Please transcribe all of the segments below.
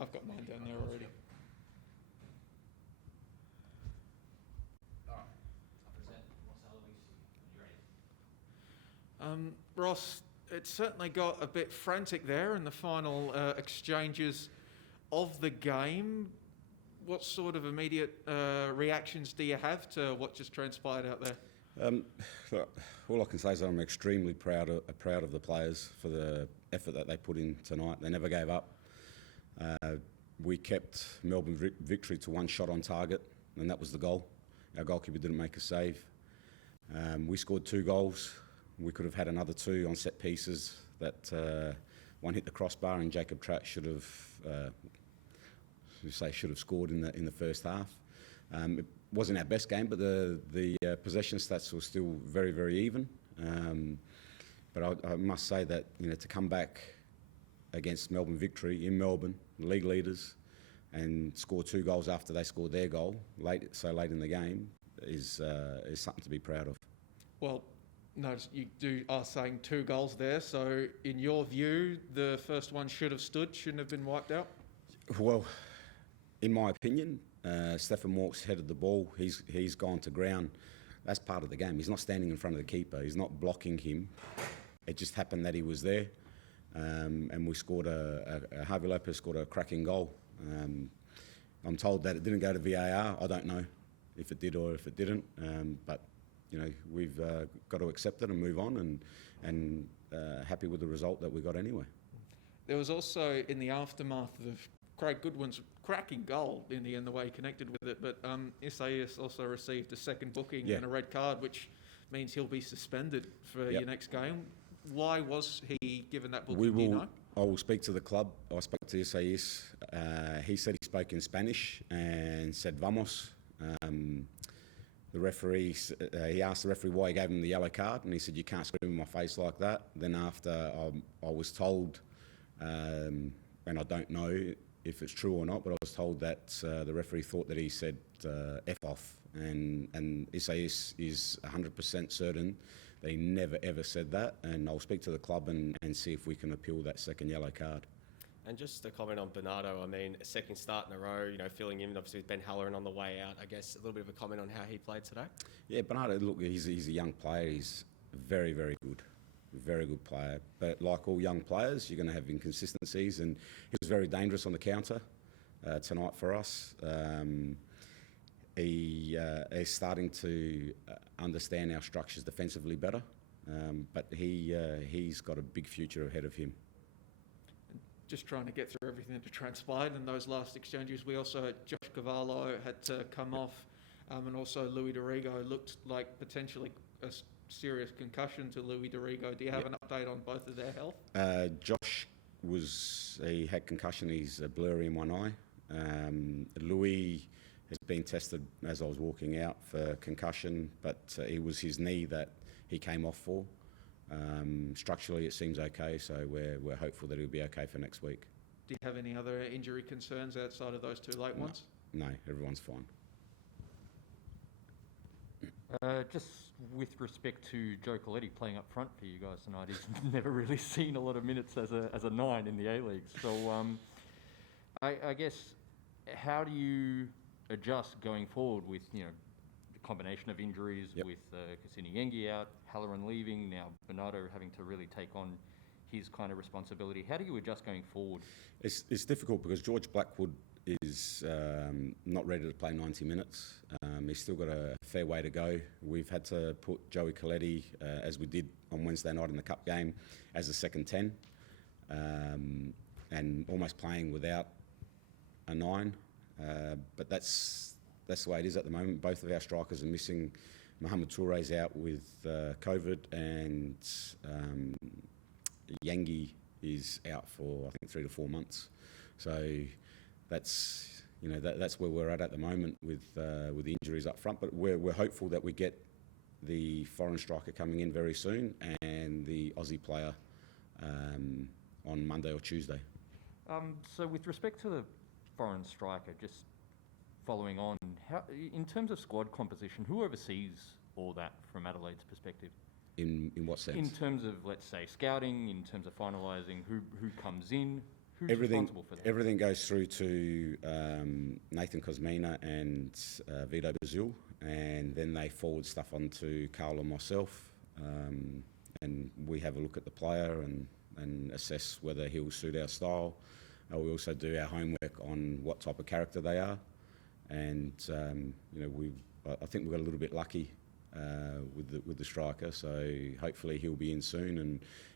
I've got mine down there already. All right, I'll present Ross Aloisi. You ready? Ross, it certainly got a bit frantic there in the final exchanges of the game. What sort of immediate reactions do you have to what just transpired out there? All I can say is that I'm extremely proud of the players for the effort that they put in tonight. They never gave up. We kept Melbourne victory to one shot on target, and that was the goal. Our goalkeeper didn't make a save. We scored 2 goals. We could have had another 2 on set pieces. That one hit the crossbar, and Jacob Tratt should have scored in the first half. It wasn't our best game, but the possession stats were still very, very even. But I must say that to come back against Melbourne victory in Melbourne, league leaders, and score 2 goals after they scored their goal so late in the game is something to be proud of. Well, notice you are saying 2 goals there. So in your view, the first one should have stood, shouldn't have been wiped out? Well, in my opinion, Stefan Mork's headed the ball. He's gone to ground. That's part of the game. He's not standing in front of the keeper. He's not blocking him. It just happened that he was there, and we scored Javi Lopez scored a cracking goal. I'm told that it didn't go to VAR. I don't know if it did or if it didn't, but we've got to accept it and move on, and happy with the result that we got anyway. There was also, in the aftermath of Craig Goodwin's cracking goal in the end, the way he connected with it, but Isaias also received a second booking and a red card, which means he'll be suspended for your next game. Why was he given that booking? I will speak to the club. I spoke to Isaias. He said he spoke in Spanish and said "vamos." The referee, he asked the referee why he gave him the yellow card, and he said, "You can't scream in my face like that." Then after, I was told, and I don't know if it's true or not, but I was told that the referee thought that he said F off, and Isaias is 100% certain that he never ever said that, and I'll speak to the club and see if we can appeal that second yellow card. And just to comment on Bernardo, I mean, a second start in a row, filling in obviously with Ben Halloran on the way out. I guess a little bit of a comment on how he played today. Yeah, Bernardo, look, he's a young player. He's very, very good. Very good player. But like all young players, you're going to have inconsistencies, and he was very dangerous on the counter tonight for us. He is starting to understand our structures defensively better, but he's got a big future ahead of him. Just trying to get through everything that transpired in those last exchanges. We also had Josh Cavallo had to come off, and also Louis Dorigo looked like potentially a serious concussion to Louis Dorigo. Do you have an update on both of their health? Josh he had concussion. He's blurry in one eye. Louis has been tested as I was walking out for concussion, but it was his knee that he came off for. Structurally, it seems okay, so we're hopeful that he'll be okay for next week. Do you have any other injury concerns outside of those 2 late ones? No, everyone's fine. Just with respect to Joe Coletti playing up front for you guys tonight, he's never really seen a lot of minutes as a 9 in the A-League. So I guess, how do you adjust going forward with the combination of injuries, with Cassini Yengi out, Halloran leaving, now Bernardo having to really take on his kind of responsibility? How do you adjust going forward? It's difficult because George Blackwood is not ready to play 90 minutes. He's still got a fair way to go. We've had to put Joey Coletti, as we did on Wednesday night in the Cup game, as a second 10, and almost playing without a 9. But that's the way it is at the moment. Both of our strikers are missing. Mohamed Toure's out with COVID, and Yengi is out for, I think, 3 to 4 months. So that's where we're at the moment with the injuries up front. But we're hopeful that we get the foreign striker coming in very soon and the Aussie player on Monday or Tuesday. So with respect to the foreign striker, just following on, how, in terms of squad composition, who oversees all that from Adelaide's perspective? In what sense? In terms of, let's say, scouting, in terms of finalising who comes in, Who's Everything, responsible for that? everything goes through to Nathan Cosmina and Vito Brazil, and then they forward stuff on to Carl and myself, and we have a look at the player and assess whether he'll suit our style. We also do our homework on what type of character they are, and I think we got a little bit lucky with the striker, so hopefully he'll be in soon,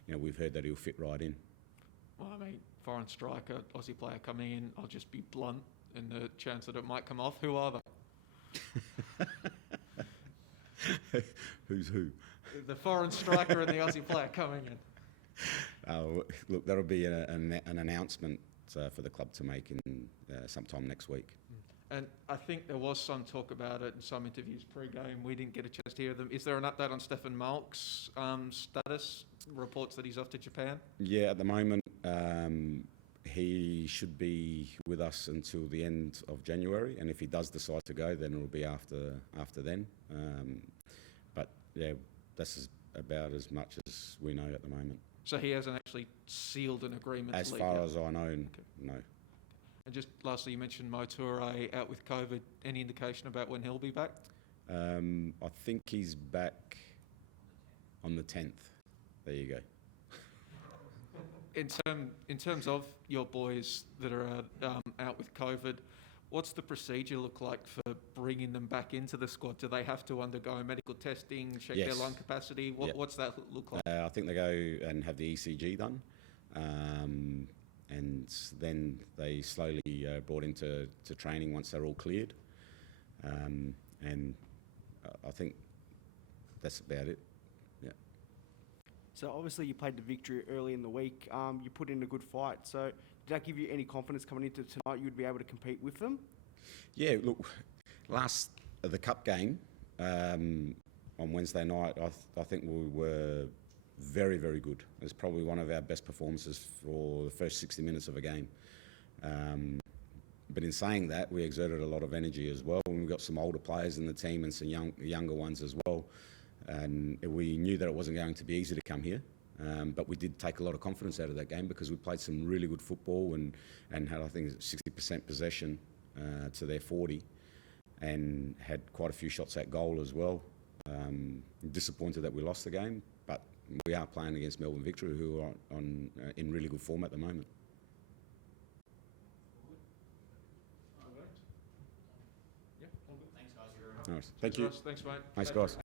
and we've heard that he'll fit right in. Well, I mean, foreign striker, Aussie player coming in, I'll just be blunt in the chance that it might come off. Who are they? Who's who? The foreign striker and the Aussie player coming in. Look, that'll be an announcement for the club to make in sometime next week. And I think there was some talk about it in some interviews pre-game. We didn't get a chance to hear them. Is there an update on Stefan Malk's status? Reports that he's off to Japan? Yeah, at the moment, he should be with us until the end of January, and if he does decide to go, then it'll be after then. But yeah, that's about as much as we know at the moment. So he hasn't actually sealed an agreement As to leave far yet? as I know, no. And just lastly, you mentioned Mo Toure out with COVID. Any indication about when he'll be back? I think he's back on the 10th. There you go. In terms of your boys that are out with COVID, what's the procedure look like for bringing them back into the squad? Do they have to undergo medical testing, check their Yes. lung capacity? Yep. What's that look like? I think they go and have the ECG done, and then they slowly brought into training once they're all cleared, and I think that's about it. Yeah. So obviously you played the Victory early in the week. You put in a good fight. So did that give you any confidence coming into tonight you'd be able to compete with them? Yeah, look, the cup game on Wednesday night, I think we were very, very good. It was probably one of our best performances for the first 60 minutes of a game. But in saying that, we exerted a lot of energy as well, and we've got some older players in the team and some younger ones as well. And we knew that it wasn't going to be easy to come here, but we did take a lot of confidence out of that game because we played some really good football and had, I think, 60% possession to their 40, and had quite a few shots at goal as well. Disappointed that we lost the game, but we are playing against Melbourne Victory, who are in really good form at the moment. Yeah, all good. Thanks, guys. Nice. Thank you. Thanks, mate. Thanks, guys.